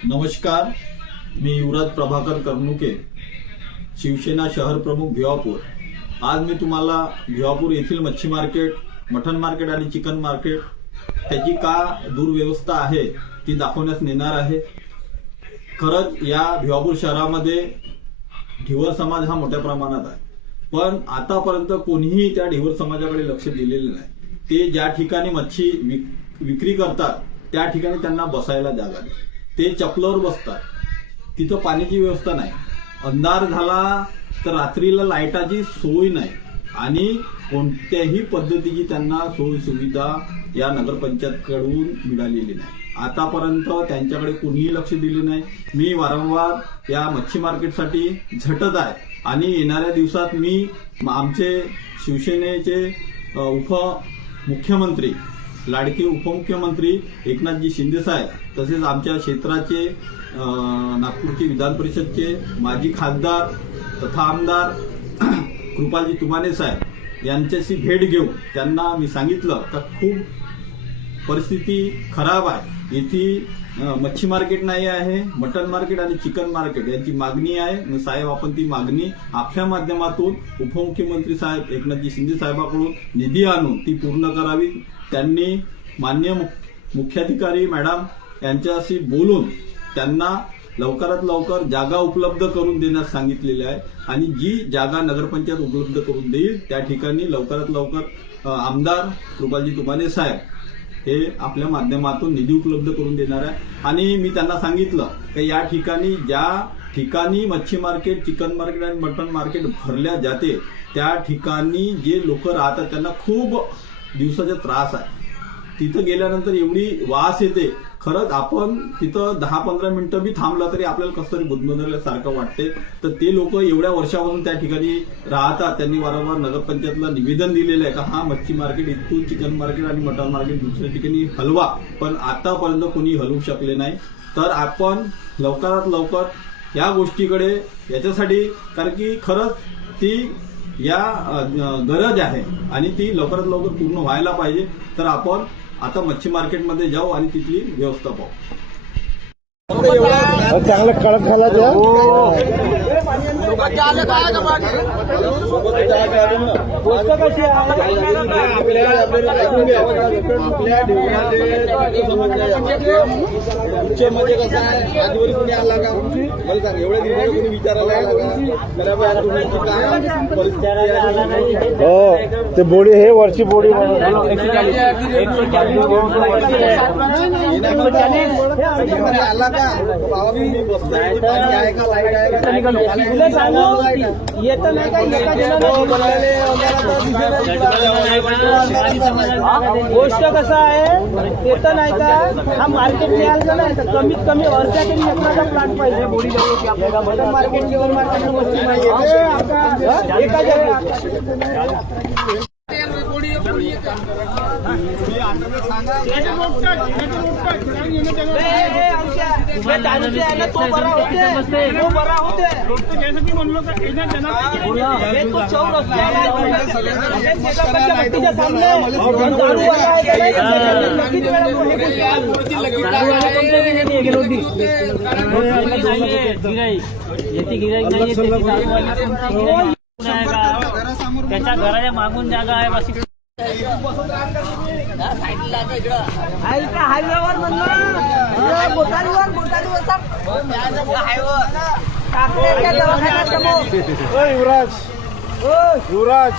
नमस्कार, मी युवराज प्रभाकर कर्णुके, शिवसेना शहर प्रमुख भिवापूर। आज मी तुम्हाला भिवापूर येथील मच्छी मार्केट, मटन मार्केट आणि चिकन मार्केट त्याची का दुर्व्यवस्था आहे ती दाखवण्यास नेणार आहे। खरंच या भिवापूर शहरामध्ये ढिवर समाज हा मोठ्या प्रमाणात आहे, पण आतापर्यंत कोणीही त्या ढिवर समाजाकडे लक्ष दिलेले नाही। ते ज्या ठिकाणी मच्छी विक्री करतात त्या ठिकाणी त्यांना बसायला जागा नाही, ते चपलावर बसतात, तिथं पाण्याची व्यवस्था नाही, अंधार झाला तर रात्रीला लाईटाची सोय नाही आणि कोणत्याही पद्धतीची त्यांना सोय सुविधा या नगरपंचायतकडून मिळालेली नाही। आतापर्यंत त्यांच्याकडे कोणीही लक्ष दिले नाही। मी वारंवार या मच्छी मार्केटसाठी झटत आहे आणि येणाऱ्या दिवसात मी आमचे शिवसेनेचे उपमुख्यमंत्री, लाडके उपमुख्यमंत्री एकनाथजी शिंदे साहेब, तसेच आमच्या क्षेत्राचे नागपूरचे विधान परिषदचे माजी खासदार तथा आमदार कृपालजी तुमाने साहेब यांच्याशी भेट घेऊन त्यांना मी सांगितलं का खूप परिस्थिती खराब आहे, इथे मच्छी मार्केट नाही आहे, मटन मार्केट आणि चिकन मार्केट यांची मागणी आहे। साहेब, आपण ती मागणी आपल्या माध्यमातून उपमुख्यमंत्री साहेब एकनाथजी शिंदे साहेबांकडून निधी आणून ती पूर्ण करावी। त्यांनी माननीय मुख्याधिकारी मॅडम यांच्याशी बोलून त्यांना लवकरात लवकर जागा उपलब्ध करून देण्यास सांगितलेले आहे आणि जी जागा नगरपंचायत उपलब्ध करून देईल त्या ठिकाणी लवकरात लवकर आमदार कृपालजी तुमाने साहेब हे आपल्या माध्यमातून निधी उपलब्ध करून देणार आहे। आणि मी त्यांना सांगितलं की या ठिकाणी ज्या ठिकाणी मच्छी मार्केट, चिकन मार्केट आणि मटन मार्केट भरल्या जाते त्या ठिकाणी जे लोक राहतात त्यांना खूप दिवसाचा त्रास आहे। तिथं गेल्यानंतर एवढी वास येते, खरंच आपण तिथं 10-15 मिनिटं बी थांबला तरी आपल्याला कसं तरी गुदमरल्यासारखं वाटते। तर ते लोक एवढ्या वर्षापासून त्या ठिकाणी राहतात, त्यांनी वारंवार नगरपंचायतला निवेदन दिलेलं आहे का हा मच्छी मार्केट इथून चिकन मार्केट आणि मटन मार्केट दुसऱ्या ठिकाणी हलवा, पण आतापर्यंत कोणी हलवू शकले नाही। तर आपण लवकरात लवकर या गोष्टीकडे याच्यासाठी, कारण की खरंच ती या गरज आहे आणि ती लवकरात लवकर पूर्ण व्हायला पाहिजे। तर आपण आता मच्छी मार्केटमध्ये जाऊ आणि तिथली व्यवस्था पाहू। चांगलं कडक झाला त्या गोष्ट कशी मध्ये कसं आहे, आजवर कोणी आला का मला सांग, एवढ्या दिवसाला कोणी विचारायला आला का? हो, ते बोडी हे वरची बोडी आला का बाबा मी बसतोय, पाणी आहे का, लाईट आहे का, येत नाही गोष्ट कसं आहे, येत नाही का हा मार्केट मिळालं नाही तर कमीत कमी अर्ध्या तरी एकराचा प्लॅट पाहिजे। मटन मार्केट, चिकन मार्केट, मच्छी मार्केट एका त्याच्या घराच्या मागून जागा आहे बस हायवेवर म्हणलं बोटालीवर युवराज, युवराज